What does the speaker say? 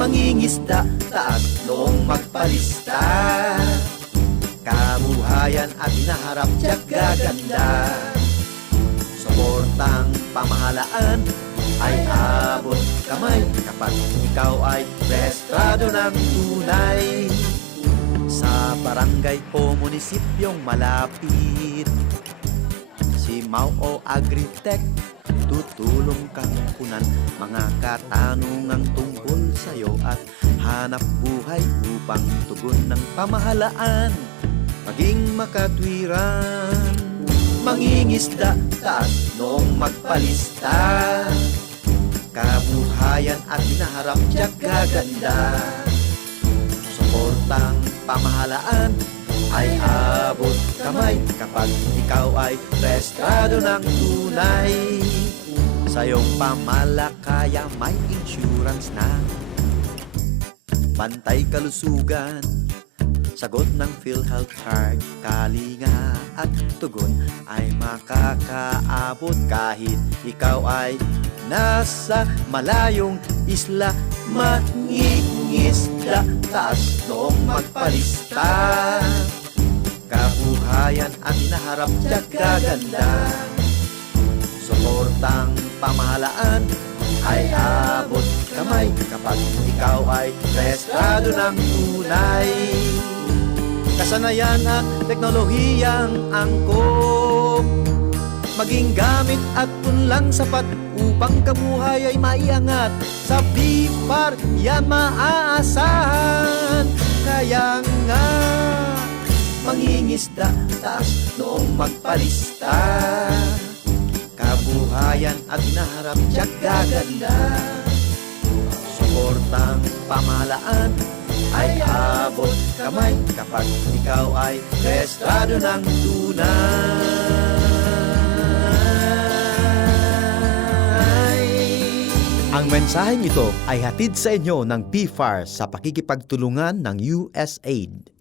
mangingisda, taas noong magpalista. Kabuhayan at hinaharap tiyak gaganda. Suportang pamahalaan ay abot kamay kapag ikaw ay rehistrado ng tunay. Sa barangay o munisipyong malapit, si Mau o Agritech tutulong kang punan mga katanungang tungkol sa'yo at hanap buhay upang tugon ng pamahalaan maging makatwiran. Mangingisda, taas noong magpalista. Kabuhayan at hinaharap tiyak gaganda. Suportang pamahalaan ay abot kamay kapag ikaw ay rehistrado ng tunay. Sa iyong pamalakaya may insurance na. Bantay kalusugan, sagot ng PhilHealth card, kalinga at tugon ay makakaabot kahit ikaw ay nasa malayong isla. Mangingisda, taas noong magpalista. Kabuhayan at hinaharap tiyak gaganda. Suportang pamahalaan ay abot kamay kapag ikaw ay rehistrado ng tunay. Kasanayan at teknolohiyang angkop, maging gamit at punlang sapat upang kabuhay ay maiangat. Sa BIFAR yan maaasahan. Kaya nga mangingisda, taas noong magpalista. Kabuhayan at hinaharap tiyak gaganda. Suportang pamahalaan ay abot kamay kapag ikaw ay rehistrado ng tunay. Ang mensaheng ito ay hatid sa inyo ng BIFAR sa pakikipagtulungan ng USAID.